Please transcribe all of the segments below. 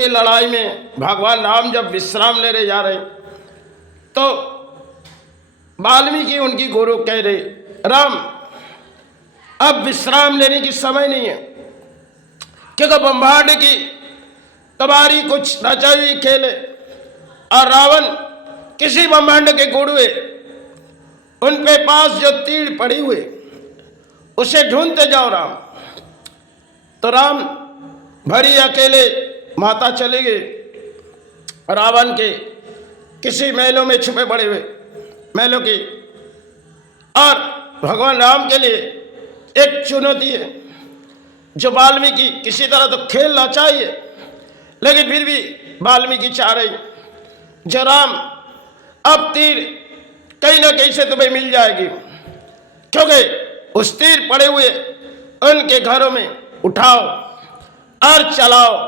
की लड़ाई में भगवान राम जब विश्राम ले रहे जा रहे, तो वाल्मीकि उनकी गुरु कह रहे, राम अब विश्राम लेने की समय नहीं है, क्योंकि ब्रह्मांड की तुम्हारी कुछ रचाई हुई खेल है, और रावण किसी ब्रह्मांड के गुरु है, उनके पास जो तीर पड़ी हुए उसे ढूंढते जाओ राम। तो राम भरी अकेले माता चले गए रावण के किसी महलों में छुपे पड़े हुए महलों के, और भगवान राम के लिए एक चुनौती है जो वाल्मीकि किसी तरह तो खेलना चाहिए, लेकिन फिर भी वाल्मीकि चाह रही जो राम अब तीर कहीं ना कहीं से तुम्हें मिल जाएगी, क्योंकि उस तीर पड़े हुए उनके घरों में उठाओ और चलाओ।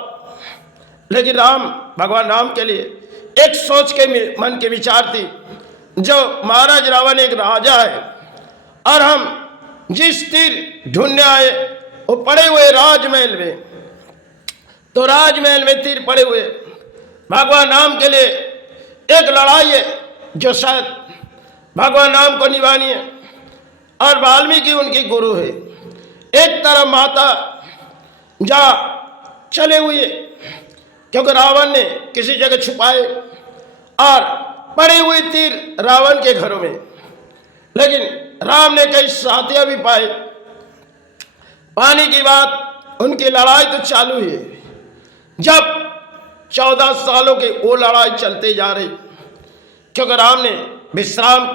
लेकिन राम भगवान राम के लिए एक सोच के मन के विचार थी, जो महाराज रावण एक राजा है और हम जिस तीर ढूंढने आए वो पड़े हुए राजमहल में, तो राजमहल में तीर पड़े हुए भगवान राम के लिए एक लड़ाई है जो शायद भगवान राम को निभानी है, और वाल्मीकि उनकी गुरु है। एक तरफ माता जा चले हुए क्योंकि रावण ने किसी जगह छुपाए और पड़ी हुई तीर रावण के घरों में, लेकिन राम ने कई साथियां भी पाए। पानी की बात उनकी लड़ाई तो चालू है, जब 14 सालों के वो लड़ाई चलते जा रही, क्योंकि राम ने विश्राम,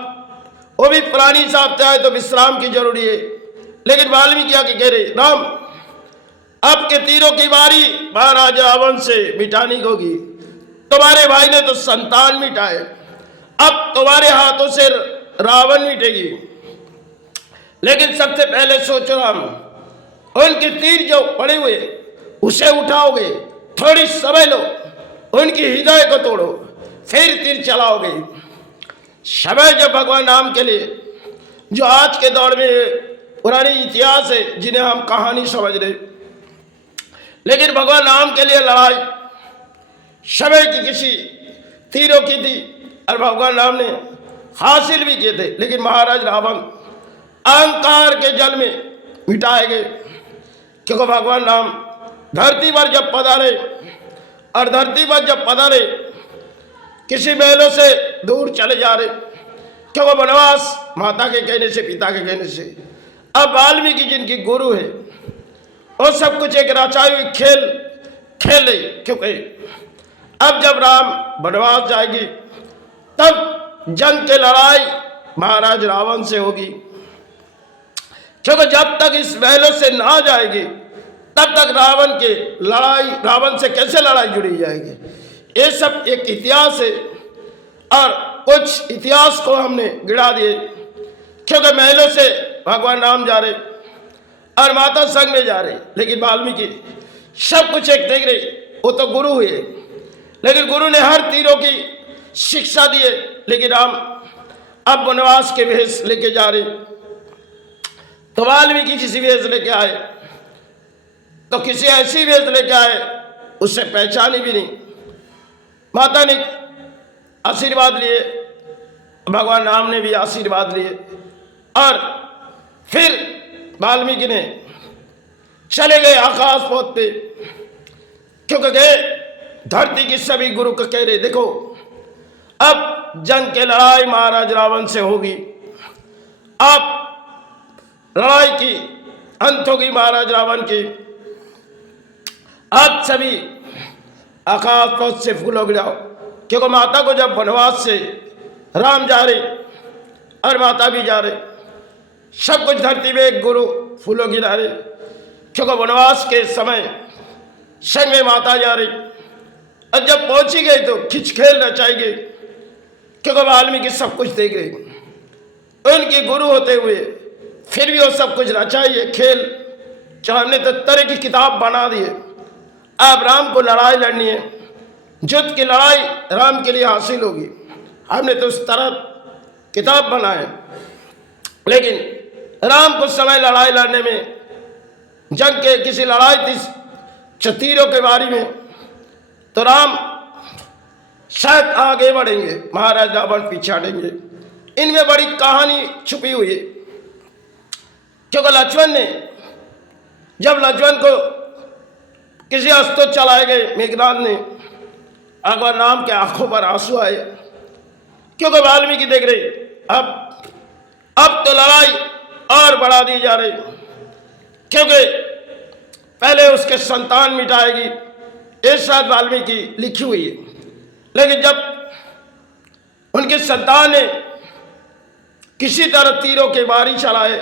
वो भी पुरानी हिसाब से आए तो विश्राम की जरूरी है, लेकिन वाल्मीकि आके कह रहे राम अब के तीरों की बारी महाराज रावण से मिटानी होगी। तुम्हारे भाई ने तो संतान मिटाए, अब तुम्हारे हाथों से रावण मिटेगी। लेकिन सबसे पहले सोचो राम, उनके तीर जो पड़े हुए उसे उठाओगे, थोड़ी समय लो, उनकी हृदय को तोड़ो, फिर तीर चलाओगे। समय जब भगवान राम के लिए, जो आज के दौर में पुरानी इतिहास है जिन्हें हम कहानी समझ रहे, लेकिन भगवान राम के लिए लड़ाई समय की किसी तीरों की थी और भगवान राम ने हासिल भी किए थे, लेकिन महाराज रावण अहंकार के जल में मिटाए गए, क्योंकि भगवान राम धरती पर जब पधारे, और धरती पर जब पधारे किसी महलों से दूर चले जा रहे, क्योंकि वनवास माता के कहने से, पिता के कहने से। अब वाल्मीकि जिनकी गुरु है वो सब कुछ एक रचाई हुई खेल खेले, क्योंकि अब जब राम वनवास जाएगी तब जंग के लड़ाई महाराज रावण से होगी, क्योंकि जब तक इस महलों से ना जाएगी तब तक रावण के लड़ाई, रावण से कैसे लड़ाई जुड़ी जाएगी। ये सब एक इतिहास है, और कुछ इतिहास को हमने गिरा दिए, क्योंकि महलों से भगवान राम जा रहे और माता संग में जा रहे, लेकिन वाल्मीकि सब कुछ एक देख रहे। वो तो गुरु हुए, लेकिन गुरु ने हर तीरों की शिक्षा दिए, लेकिन राम अब वनवास के वेश लेके जा रहे। तो वाल्मीकि किसी वेश लेके आए, तो किसी ऐसी वेश लेके आए उससे पहचानी भी नहीं। माता ने आशीर्वाद लिए, भगवान राम ने भी आशीर्वाद लिए, और फिर वाल्मीकि ने चले गए आकाश पथ पे, क्योंकि गए धरती की सभी गुरु को कह रहे देखो अब जंग के लड़ाई महाराज रावण से होगी, अब लड़ाई की अंत होगी महाराज रावण की। आप सभी आकाश पथ से फूल हो जाओ, क्योंकि माता को जब वनवास से राम जा रहे और माता भी जा रहे, सब कुछ धरती में एक गुरु फूलों गिरा रहे, क्योंकि वनवास के समय संग में माता जा रही। और जब पहुंची गई तो खिंच खेल रचाएंगे, क्योंकि वाल्मीकि सब कुछ देख रहे। उनके गुरु होते हुए फिर भी वो सब कुछ रचाइए खेल, जो हमने तो तरह की किताब बना दी है। अब राम को लड़ाई लड़नी है, युद्ध की लड़ाई राम के लिए हासिल होगी, हमने तो उस तरह किताब बनाए। लेकिन राम कुछ समय लड़ाई लड़ने में, जंग के किसी लड़ाई थी तीरों के बारे में, तो राम शायद आगे बढ़ेंगे, महाराज रावण पीछे हटेंगे। इनमें बड़ी कहानी छुपी हुई है, क्योंकि लक्ष्मण ने जब लक्ष्मण को किसी अस्त्र चलाए गए, मेघनाथ ने, भगवान राम के आंखों पर आंसू आए, क्योंकि वाल्मीकि देख रहे अब तो लड़ाई और बढ़ा दी जा रही, क्योंकि पहले उसके संतान मिटाएगी, एक साथ वाल्मीकि लिखी हुई है। लेकिन जब उनके संतान ने किसी तरह तीरों के बारी चलाए,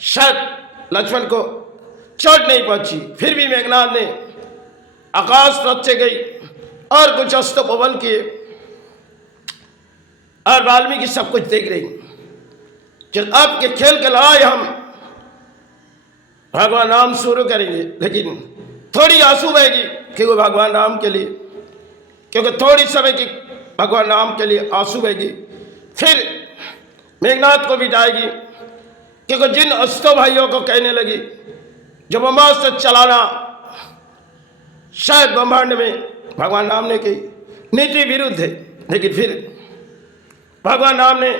शायद लक्ष्मण को चोट नहीं पहुंची, फिर भी मेघनाथ ने आकाश पथ से गई और कुछ अस्त्र पवन किए, और वाल्मीकि सब कुछ देख रही। जब आपके खेल के लड़ाई हम भगवान राम शुरू करेंगे, लेकिन थोड़ी आंसू बहेगी क्योंकि भगवान राम के लिए, क्योंकि थोड़ी समय की भगवान राम के लिए आंसू बहेगी। फिर मेघनाथ को बिठाएगी, क्योंकि जिन अस्त्रों भाइयों को कहने लगी जो ब्रह्मास्त्र चलाना शायद ब्रह्मांड में भगवान राम ने कही नीति विरुद्ध है, लेकिन फिर भगवान राम ने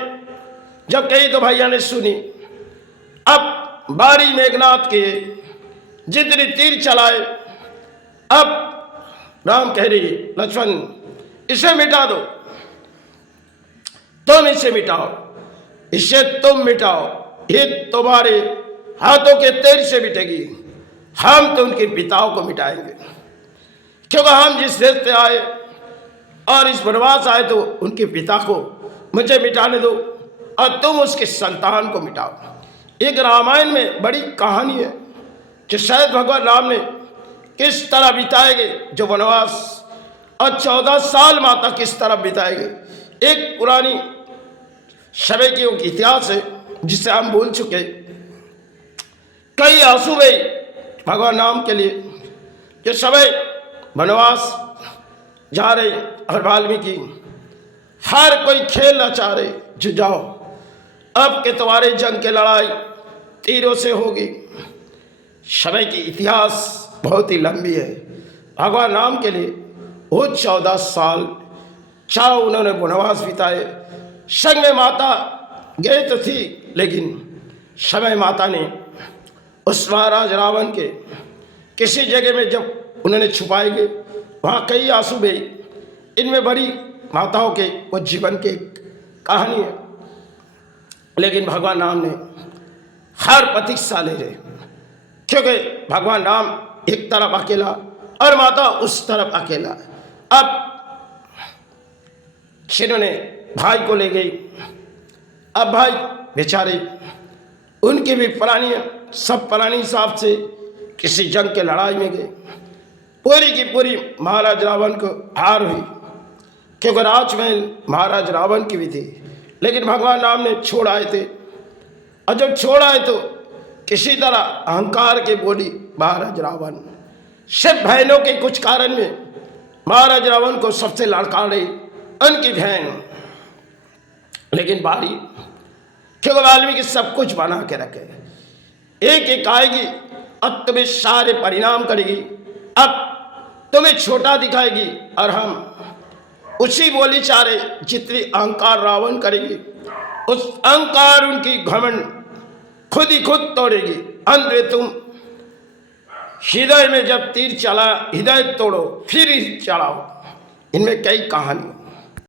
जब कही तो भैया ने सुनी। अब बारी मेघनाथ के, जितनी तीर चलाए, अब राम कह रही लक्ष्मण इसे मिटा दो, तुम इसे मिटाओ, इसे तुम मिटाओ, ये तुम्हारे हाथों के तीर से मिटेगी, हम तो उनके पिताओं को मिटाएंगे, क्योंकि हम जिस देश से आए और इस वनवास आए तो उनके पिता को मुझे मिटाने दो और तुम उसके संतान को मिटाओ। एक रामायण में बड़ी कहानी है कि शायद भगवान राम ने किस तरह बिताएंगे जो वनवास, और 14 साल माता किस तरह बिताएंगे। एक पुरानी समय की एक इतिहास है जिसे हम भूल चुके। कई आंसू गए भगवान राम के लिए कि समय वनवास जा रहे, और वाल्मीकि हर कोई खेलना चाह रहे, जो जाओ अब के तुम्हारे जंग के लड़ाई तीरों से होगी। समय की इतिहास बहुत ही लंबी है। भगवान राम के लिए वो 14 साल चारों उन्होंने वनवास बिताए। संग में माता गए तो थी, लेकिन समय माता ने उस महाराज रावण के किसी जगह में जब उन्होंने छुपाए गए, वहाँ कई आंसू बहे। इनमें बड़ी माताओं के वो जीवन की कहानी है, लेकिन भगवान राम ने हर प्रतीक्षा ले रहे, क्योंकि भगवान राम एक तरफ अकेला और माता उस तरफ अकेला। अब सिन्हों ने भाई को ले गई। अब भाई बेचारे, उनकी भी प्राणी, सब प्राणी हिसाब से किसी जंग के लड़ाई में गए। पूरी की पूरी महाराज रावण को हार हुई, क्योंकि राजमहल महाराज रावण की भी थी, लेकिन भगवान राम ने छोड़ आए थे। और जब छोड़ आए तो किसी तरह अहंकार के बोली महाराज रावण, सिर्फ बहनों के कुछ कारण में महाराज रावण को सबसे लड़काड़े उनकी बहन। लेकिन बारी, क्योंकि वाल्मीकि सब कुछ बना के रखे, एक एक आएगी अब तुम्हें सारे परिणाम करेगी, अब तुम्हें छोटा दिखाएगी, और हम उसी बोली चारे जितनी अहंकार रावण करेगी, उस अहंकार उनकी घमंड खुद ही खुद तोड़ेगी। अंत में तुम हृदय में जब तीर चला, हृदय तोड़ो फिर चढ़ाओ। इनमें कई कहानी